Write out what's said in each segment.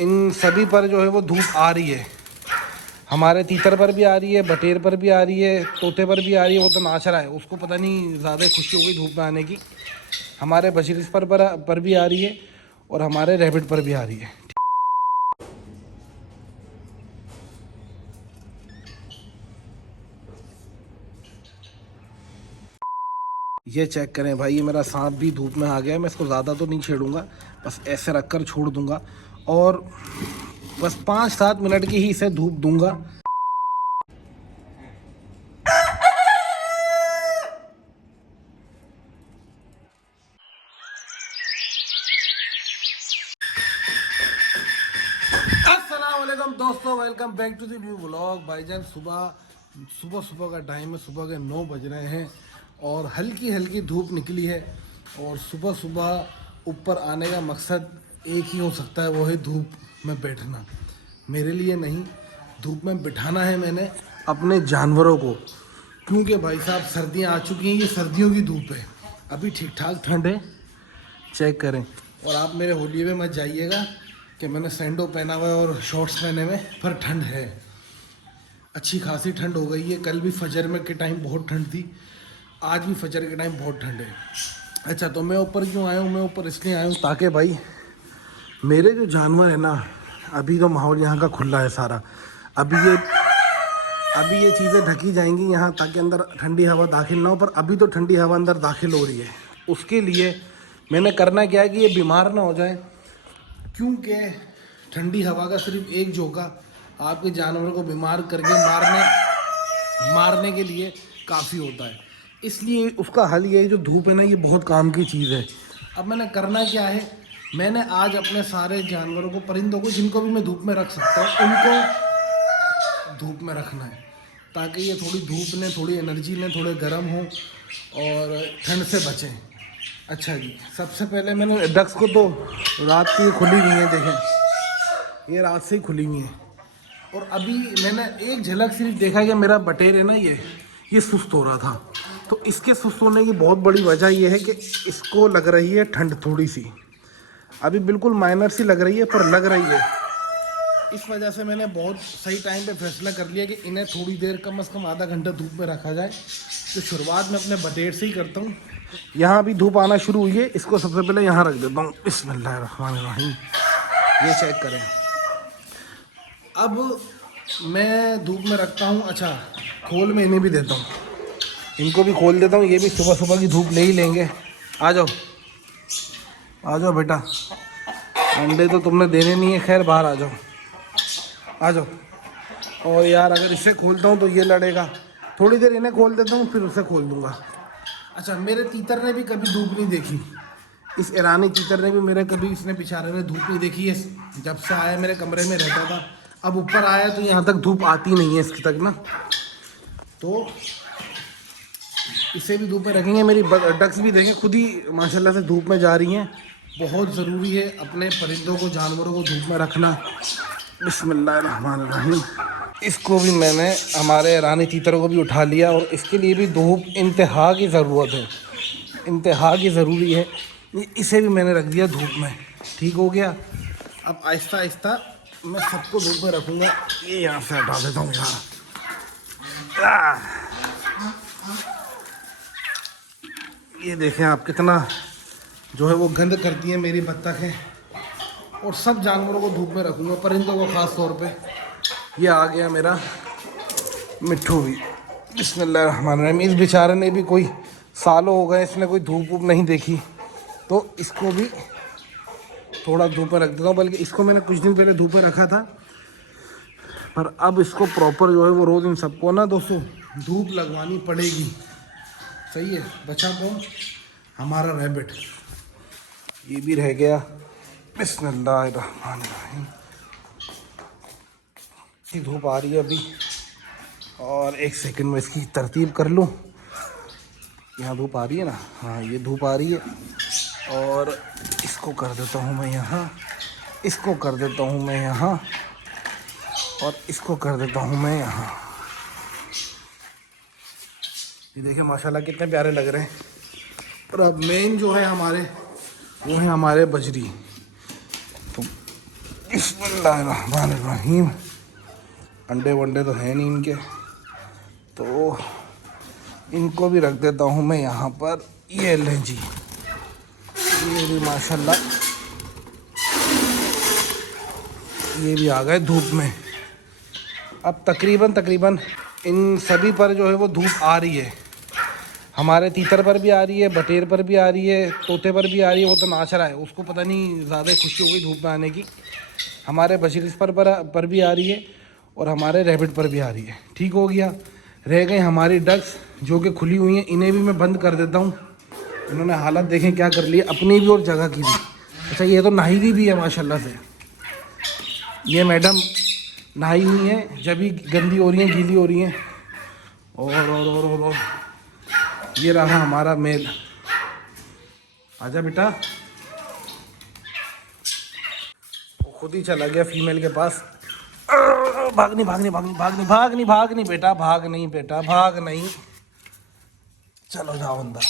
इन सभी पर जो है वो धूप आ रही है। हमारे तीतर पर भी आ रही है, बटेर पर भी आ रही है, तोते पर भी आ रही है। वो तो नाच रहा है, उसको पता नहीं ज़्यादा खुशी हो गई धूप में आने की। हमारे बशरीस पर भी आ रही है और हमारे रैबिट पर भी आ रही है। ये चेक करें भाई, ये मेरा सांप भी धूप में आ गया है। मैं इसको ज़्यादा तो नहीं छेड़ूंगा, बस ऐसे रख कर छोड़ दूंगा और बस 5-7 मिनट की ही इसे धूप दूंगा। अस्सलाम वालेकुम दोस्तों, welcome back to the new vlog. भाईजान सुबह का टाइम है, सुबह के 9 बज रहे हैं और हल्की हल्की धूप निकली है। और सुबह सुबह ऊपर आने का मकसद एक ही हो सकता है, वो है धूप में बैठना। मेरे लिए नहीं, धूप में बिठाना है मैंने अपने जानवरों को, क्योंकि भाई साहब सर्दियाँ आ चुकी हैं। ये सर्दियों की धूप है, अभी ठीक ठाक ठंड है, चेक करें। और आप मेरे होली में मत जाइएगा कि मैंने सैंडो पहना हुआ है और शॉर्ट्स पहने हुए, पर ठंड है, अच्छी खासी ठंड हो गई है। कल भी फजर में के टाइम बहुत ठंड थी, आज भी फजर के टाइम बहुत ठंड है। अच्छा, तो मैं ऊपर क्यों आया हूँ? मैं ऊपर इसलिए आया हूँ ताकि भाई मेरे जो जानवर है ना, अभी तो माहौल यहाँ का खुला है सारा। अभी ये चीज़ें ढकी जाएंगी यहाँ ताकि अंदर ठंडी हवा दाखिल ना हो, पर अभी तो ठंडी हवा अंदर दाखिल हो रही है। उसके लिए मैंने करना क्या है कि ये बीमार ना हो जाए, क्योंकि ठंडी हवा का सिर्फ एक झोंका आपके जानवरों को बीमार करके मारने के लिए काफ़ी होता है। इसलिए उसका हल ये है, जो धूप है ना, ये बहुत काम की चीज़ है। अब मैंने करना क्या है, मैंने आज अपने सारे जानवरों को, परिंदों को, जिनको भी मैं धूप में रख सकता हूँ, उनको धूप में रखना है ताकि ये थोड़ी धूप लें, थोड़ी एनर्जी लें, थोड़े गर्म हों और ठंड से बचें। अच्छा जी, सबसे पहले मैंने डक्स को तो रात की खुली हुई है, देखें ये रात से ही खुली हुई है। और अभी मैंने एक झलक सिर्फ देखा कि मेरा बटेर है ना, ये सुस्त हो रहा था। तो इसके सुस्त होने की बहुत बड़ी वजह यह है कि इसको लग रही है ठंड थोड़ी सी, अभी बिल्कुल माइनर सी लग रही है, पर लग रही है। इस वजह से मैंने बहुत सही टाइम पे फैसला कर लिया कि इन्हें थोड़ी देर, कम से कम आधा घंटा धूप में रखा जाए। तो शुरुआत में अपने बटेर से ही करता हूँ। यहाँ अभी धूप आना शुरू हुई है, इसको सबसे पहले यहाँ रख देता हूँ। बिस्मिल्लाहिर्रहमानिर्रहीम, ये चेक करें। अब मैं धूप में रखता हूँ। अच्छा, खोल में इन्हें भी देता हूँ, इनको भी खोल देता हूँ, ये भी सुबह सुबह की धूप ले ही लेंगे। आ जाओ बेटा, अंडे तो तुमने देने नहीं है, खैर बाहर आ जाओ। और यार अगर इसे खोलता हूँ तो ये लड़ेगा, थोड़ी देर इन्हें खोल देता हूँ, फिर उसे खोल दूँगा। अच्छा, मेरे तीतर ने भी कभी धूप नहीं देखी, इस ईरानी तीतर ने भी मेरे कभी, इसने बेचारे ने धूप नहीं देखी है। जब से आया मेरे कमरे में रहता था, अब ऊपर आया तो यहाँ तक धूप आती नहीं है इसकी तक ना। तो इसे भी धूप में रखेंगे। मेरी डक्स भी देखें, खुद ही माशाल्लाह से धूप में जा रही हैं। बहुत ज़रूरी है अपने परिंदों को, जानवरों को धूप में रखना। बिस्मिल्लाहिर्रहमानिर्रहीम। इसको भी मैंने, हमारे ईरानी तीतरों को भी उठा लिया, और इसके लिए भी धूप इंतहा की ज़रूरत है, इंतहा की ज़रूरी है। इसे भी मैंने रख दिया धूप में, ठीक हो गया। अब आहिस्ता आहिस्ता मैं सबको धूप में रखूँगा। ये यहाँ से हटा देता हूँ यहाँ। ये देखें आप, कितना जो है वो गंद करती है मेरी बत्तखें। और सब जानवरों को धूप में रखूँगा, परिंदों को ख़ास तौर पे। ये आ गया मेरा मिट्ठू भी। बिस्मिल्लाहिर्रहमानिर्रहीम। इस बेचारे ने भी कोई सालों हो गए, इसने कोई धूप वूप नहीं देखी, तो इसको भी थोड़ा धूप में रख देता हूँ। बल्कि इसको मैंने कुछ दिन पहले धूप में रखा था, पर अब इसको प्रॉपर जो है वो रोज़ इन सबको ना दोस्तों धूप लगवानी पड़ेगी। सही है। बचा कौन? हमारा रैबिट, ये भी रह गया। बिस्मिल्लाहिर्रहमानिर्रहीम। ये धूप आ रही है अभी, और एक सेकंड में इसकी तरतीब कर लूँ। यहाँ धूप आ रही है ना, हाँ ये धूप आ रही है। और इसको कर देता हूँ मैं यहाँ, इसको कर देता हूँ मैं यहाँ, और इसको कर देता हूँ मैं यहाँ। ये देखिए माशाल्लाह कितने प्यारे लग रहे हैं। और अब मेन जो है हमारे, वो है हमारे बजरी। तो बिस्मिल्लाहिर्रहमानिर्रहीम। अंडे वंडे तो हैं नहीं इनके, तो इनको भी रख देता हूँ मैं यहाँ पर। ये लें जी, ये भी माशाल्लाह ये भी आ गए धूप में। अब तकरीबन इन सभी पर जो है वो धूप आ रही है। हमारे तीतर पर भी आ रही है, बटेर पर भी आ रही है, तोते पर भी आ रही है। वो तो नाच रहा है, उसको पता नहीं ज़्यादा खुशी हो गई धूप में आने की। हमारे बशीरिस पर भी आ रही है और हमारे रैबिट पर भी आ रही है। ठीक हो गया। रह गई हमारी डक्स जो कि खुली हुई हैं, इन्हें भी मैं बंद कर देता हूँ। इन्होंने हालत देखें क्या कर ली, अपनी भी और जगह की भी। अच्छा, ये तो नहाई भी है माशाल्लाह से। ये मैडम नहाई हुई हैं, जब भी गंदी हो रही हैं, गीली हो रही हैं। और ये रहा हमारा मेल। आजा बेटा। वो खुद ही चला गया फीमेल के पास। भागनी भागनी भागनी भागनी भागनी भागनी बेटा, भाग नहीं बेटा, भाग नहीं। चलो जाओ अंदर।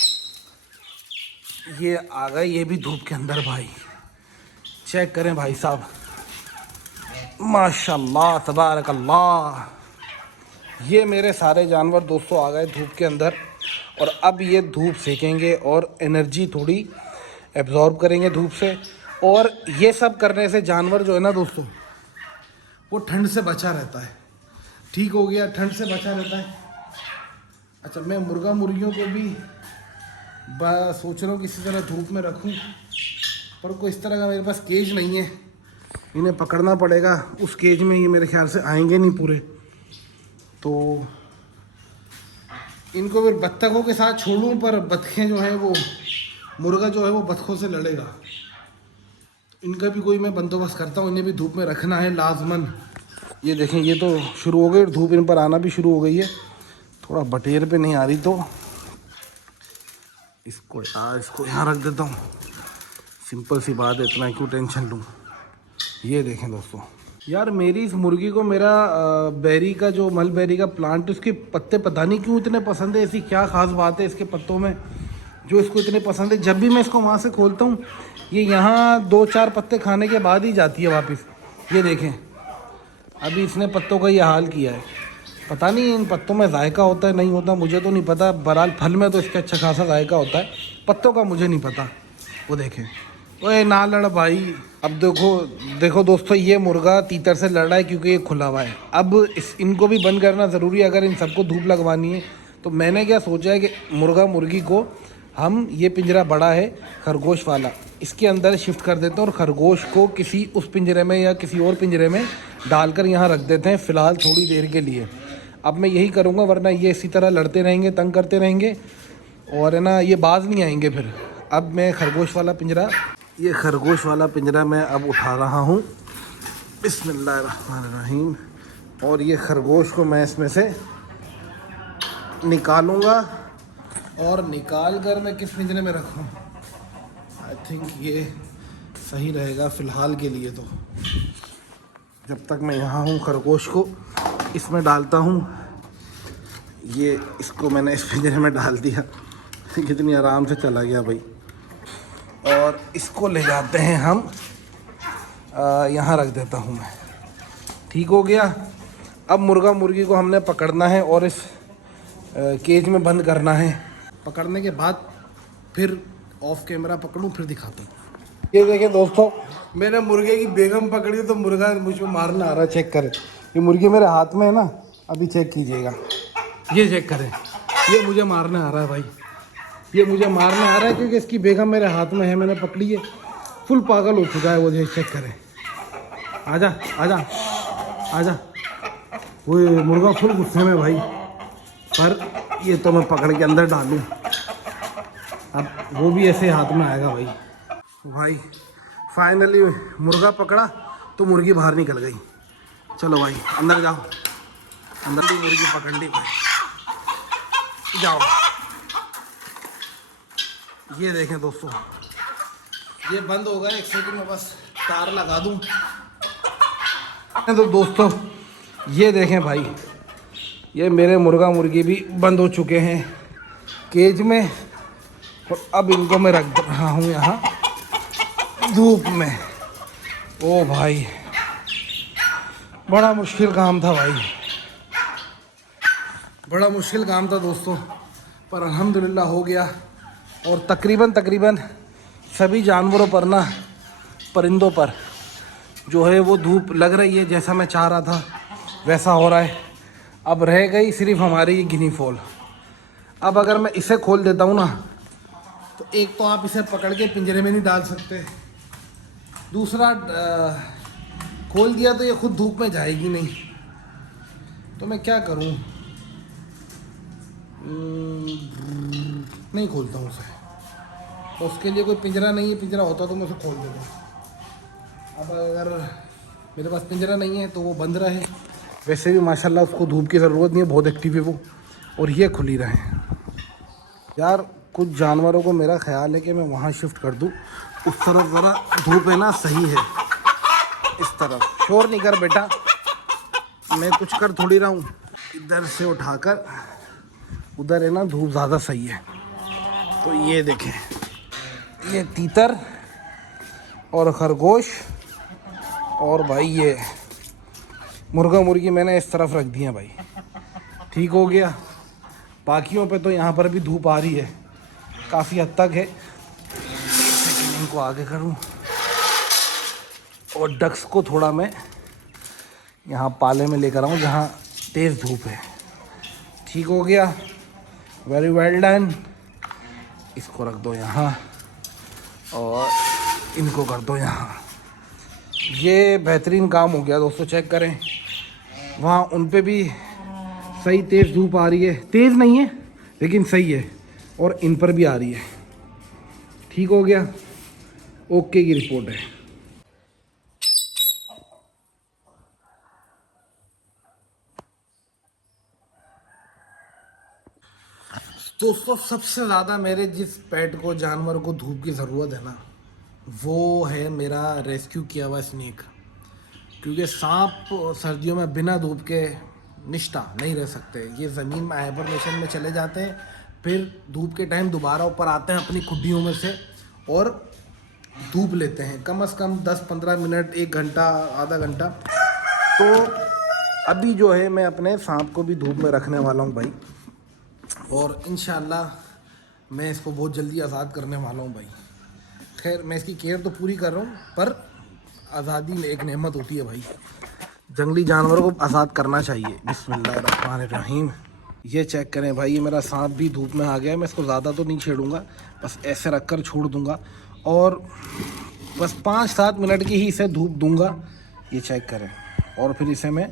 ये आ गए, ये भी धूप के अंदर भाई। चेक करें भाई साहब, माशाल्लाह तबारकल्लाह। ये मेरे सारे जानवर दोस्तों आ गए धूप के अंदर, और अब ये धूप सेकेंगे और एनर्जी थोड़ी एब्जॉर्ब करेंगे धूप से। और ये सब करने से जानवर जो है ना दोस्तों, वो ठंड से बचा रहता है। ठीक हो गया, ठंड से बचा रहता है। अच्छा, मैं मुर्गा मुर्गियों को भी सोच रहा हूँ किसी तरह धूप में रखूँ, पर कोई इस तरह का मेरे पास केज नहीं है। इन्हें पकड़ना पड़ेगा उस केज में, ये मेरे ख्याल से आएंगे नहीं पूरे। तो इनको फिर बत्तखों के साथ छोड़ूं, पर बत्तखें जो हैं वो, मुर्गा जो है वो बत्तखों से लड़ेगा। इनका भी कोई मैं बंदोबस्त करता हूँ, इन्हें भी धूप में रखना है लाजमन। ये देखें, ये तो शुरू हो गई, धूप इन पर आना भी शुरू हो गई है। थोड़ा बटेर पे नहीं आ रही तो इसको यहाँ रख देता हूँ। सिंपल सी बात है, इतना क्यों टेंशन लूँ। ये देखें दोस्तों, यार मेरी इस मुर्गी को मेरा बेरी का जो मलबेरी का प्लांट, उसके पत्ते पता नहीं क्यों इतने पसंद है। ऐसी क्या ख़ास बात है इसके पत्तों में जो इसको इतने पसंद है। जब भी मैं इसको वहाँ से खोलता हूँ, ये यहाँ 2-4 पत्ते खाने के बाद ही जाती है वापस। ये देखें, अभी इसने पत्तों का ये हाल किया है। पता नहीं इन पत्तों में जायका होता है नहीं होता, मुझे तो नहीं पता। बहरहाल फल में तो इसका अच्छा खासा जायका होता है, पत्तों का मुझे नहीं पता। वो देखें, ओए ना लड़ भाई। अब देखो दोस्तों, ये मुर्गा तीतर से लड़ रहा है क्योंकि ये खुला हुआ है। अब इनको भी बंद करना ज़रूरी है अगर इन सबको धूप लगवानी है। तो मैंने क्या सोचा है कि मुर्गा मुर्गी को हम, ये पिंजरा बड़ा है खरगोश वाला, इसके अंदर शिफ्ट कर देते हैं और खरगोश को किसी उस पिंजरे में या किसी और पिंजरे में डालकर यहाँ रख देते हैं फ़िलहाल थोड़ी देर के लिए। अब मैं यही करूँगा, वरना ये इसी तरह लड़ते रहेंगे, तंग करते रहेंगे और है ना, ये बाज नहीं आएंगे फिर। अब मैं खरगोश वाला पिंजरा मैं अब उठा रहा हूँ। बिस्मिल्लाहिर्रहमानिर्रहीम। और ये खरगोश को मैं इसमें से निकालूँगा, और निकाल कर मैं किस पिंजरे में रखूँ। आई थिंक ये सही रहेगा फ़िलहाल के लिए। तो जब तक मैं यहाँ हूँ, खरगोश को इसमें डालता हूँ। ये इसको मैंने इस पिंजरे में डाल दिया, कितनी आराम से चला गया भाई। और इसको ले जाते हैं हम, यहाँ रख देता हूँ मैं। ठीक हो गया। अब मुर्गा मुर्गी को हमने पकड़ना है और इस केज में बंद करना है। पकड़ने के बाद फिर ऑफ कैमरा पकड़ूँ, फिर दिखाता हूँ। ये देखें दोस्तों, मैंने मुर्गे की बेगम पकड़ी तो मुर्गा मुझ पर मारना आ रहा है। चेक करें, ये मुर्गी मेरे हाथ में है ना, अभी चेक कीजिएगा। ये चेक करें, ये मुझे मारने आ रहा है भाई, ये मुझे मारने आ रहा है क्योंकि इसकी बेगम मेरे हाथ में है, मैंने पकड़ी है। फुल पागल हो चुका है वो। चेक करें, आजा आजा आजा। वो मुर्गा फुल गुस्से में भाई, पर ये तो मैं पकड़ के अंदर डालूँ। अब वो भी ऐसे हाथ में आएगा भाई। फाइनली मुर्गा पकड़ा तो मुर्गी बाहर निकल गई। चलो भाई अंदर जाओ, अंदर भी मुर्गी पकड़ ली भाई, जाओ। ये देखें दोस्तों, ये बंद हो गया। 1 सेकंड में बस तार लगा दूं। तो दोस्तों ये देखें भाई, ये मेरे मुर्गा मुर्गी भी बंद हो चुके हैं केज में, और अब इनको मैं रख रहा हूँ यहाँ धूप में। ओ भाई बड़ा मुश्किल काम था भाई, बड़ा मुश्किल काम था दोस्तों, पर अल्हम्दुलिल्लाह हो गया। और तकरीबन सभी जानवरों पर ना, परिंदों पर जो है वो धूप लग रही है, जैसा मैं चाह रहा था वैसा हो रहा है। अब रह गई सिर्फ हमारी ये गिनी फॉल। अब अगर मैं इसे खोल देता हूँ ना, तो एक तो आप इसे पकड़ के पिंजरे में नहीं डाल सकते, दूसरा खोल दिया तो ये खुद धूप में जाएगी नहीं, तो मैं क्या करूँ, नहीं खोलता हूँ उसे। तो उसके लिए कोई पिंजरा नहीं है, पिंजरा होता तो मैं उसे खोल देता। अब अगर मेरे पास पिंजरा नहीं है तो वो बंद रहे। वैसे भी माशाल्लाह उसको धूप की ज़रूरत नहीं है, बहुत एक्टिव है वो, और ये खुली रहे। यार कुछ जानवरों को मेरा ख्याल है कि मैं वहाँ शिफ्ट कर दूँ, उस तरफ ज़रा धूप है ना सही है, इस तरफ। शोर नहीं कर बेटा, मैं कुछ कर थोड़ी रहा हूँ। इधर से उठाकर उधर है ना धूप ज़्यादा सही है। तो ये देखें, ये तीतर और खरगोश और भाई ये मुर्गा मुर्गी मैंने इस तरफ रख दिए भाई, ठीक हो गया। बाकियों पे तो यहाँ पर भी धूप आ रही है, काफ़ी हद तक है। इनको आगे करूँ और डक्स को थोड़ा मैं यहाँ पाले में लेकर आऊँ जहाँ तेज़ धूप है, ठीक हो गया। Very well done. इसको रख दो यहाँ और इनको कर दो यहाँ। ये बेहतरीन काम हो गया दोस्तों, चेक करें वहाँ उन पे भी सही तेज़ धूप आ रही है, तेज़ नहीं है लेकिन सही है, और इन पर भी आ रही है, ठीक हो गया। ओके की रिपोर्ट है। दोस्तों सबसे ज़्यादा मेरे जिस पेट को, जानवर को धूप की ज़रूरत है ना, वो है मेरा रेस्क्यू किया हुआ स्नेक। क्योंकि सांप सर्दियों में बिना धूप के निष्ठा नहीं रह सकते, ये ज़मीन में हाइबरनेशन में चले जाते हैं, फिर धूप के टाइम दोबारा ऊपर आते हैं अपनी खुड्डियों में से और धूप लेते हैं, कम से कम 10-15 मिनट, 1 घंटा, आधा घंटा। तो अभी जो है मैं अपने सांप को भी धूप में रखने वाला हूँ भाई, और इंशाल्लाह मैं इसको बहुत जल्दी आज़ाद करने वाला हूँ भाई। खैर मैं इसकी केयर तो पूरी कर रहा हूँ, पर आज़ादी एक नेमत होती है भाई, जंगली जानवरों को आज़ाद करना चाहिए। बिस्मिल्लाहिर्रहमानिर्रहीम। ये चेक करें भाई, ये मेरा सांप भी धूप में आ गया है। मैं इसको ज़्यादा तो नहीं छेड़ूंगा, बस ऐसे रख कर छोड़ दूंगा और बस 5-7 मिनट की ही इसे धूप दूंगा। ये चेक करें, और फिर इसे मैं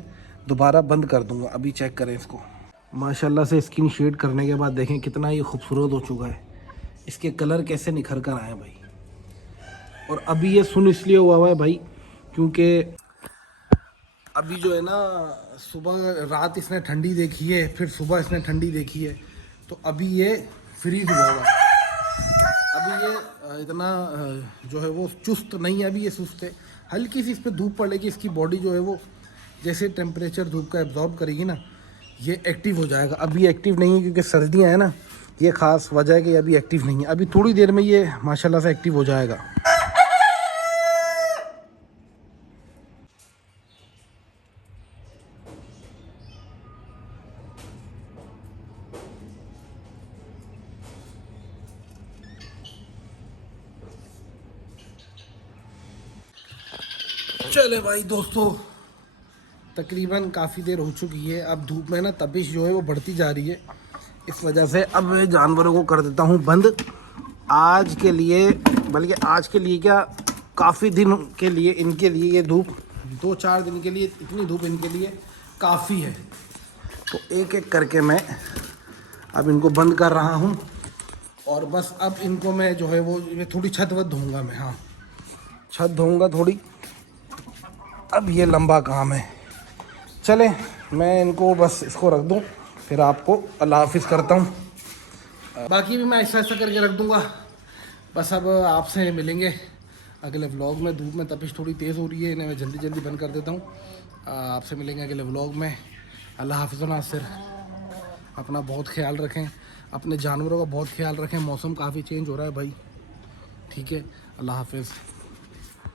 दोबारा बंद कर दूंगा। अभी चेक करें इसको, माशाल्लाह से स्किन शेड करने के बाद देखें कितना ये खूबसूरत हो चुका है, इसके कलर कैसे निखर कर आए भाई। और अभी ये सुन इसलिए हुआ है भाई क्योंकि अभी जो है ना, सुबह रात इसने ठंडी देखी है, फिर सुबह इसने ठंडी देखी है, तो अभी ये फ्रीज हुआ हुआ है। अभी ये इतना जो है वो चुस्त नहीं है, अभी ये सुस्त है। हल्की सी इस पर धूप पड़ेगी, इसकी बॉडी जो है वो जैसे टेम्परेचर धूप का एब्जॉर्ब करेगी ना, ये एक्टिव हो जाएगा। अभी एक्टिव नहीं है क्योंकि सर्दियाँ हैं ना, ये ख़ास वजह है कि अभी एक्टिव नहीं है। अभी थोड़ी देर में ये माशाल्लाह से एक्टिव हो जाएगा। चले भाई दोस्तों, तकरीबन काफ़ी देर हो चुकी है। अब धूप में ना तपिश जो है वो बढ़ती जा रही है, इस वजह से अब मैं जानवरों को कर देता हूँ बंद आज के लिए। बल्कि आज के लिए क्या, काफ़ी दिन के लिए इनके लिए ये धूप, 2-4 दिन के लिए इतनी धूप इनके लिए काफ़ी है। तो एक एक करके मैं अब इनको बंद कर रहा हूँ, और बस अब इनको मैं जो है वो थोड़ी छत वत धोऊँगा मैं। हाँ, छत धोऊँगा थोड़ी, अब ये लंबा काम है। चले मैं इनको बस इसको रख दूँ, फिर आपको अल्लाह हाफिज़ करता हूँ। बाकी भी मैं ऐसा करके रख दूँगा। बस अब आपसे मिलेंगे अगले व्लॉग में। धूप में तपिश थोड़ी तेज़ हो रही है, इन्हें मैं जल्दी जल्दी बंद कर देता हूँ। आपसे मिलेंगे अगले व्लॉग में। अल्लाह हाफिज़ नासिर, अपना बहुत ख्याल रखें, अपने जानवरों का बहुत ख्याल रखें। मौसम काफ़ी चेंज हो रहा है भाई, ठीक है। अल्लाह हाफिज़।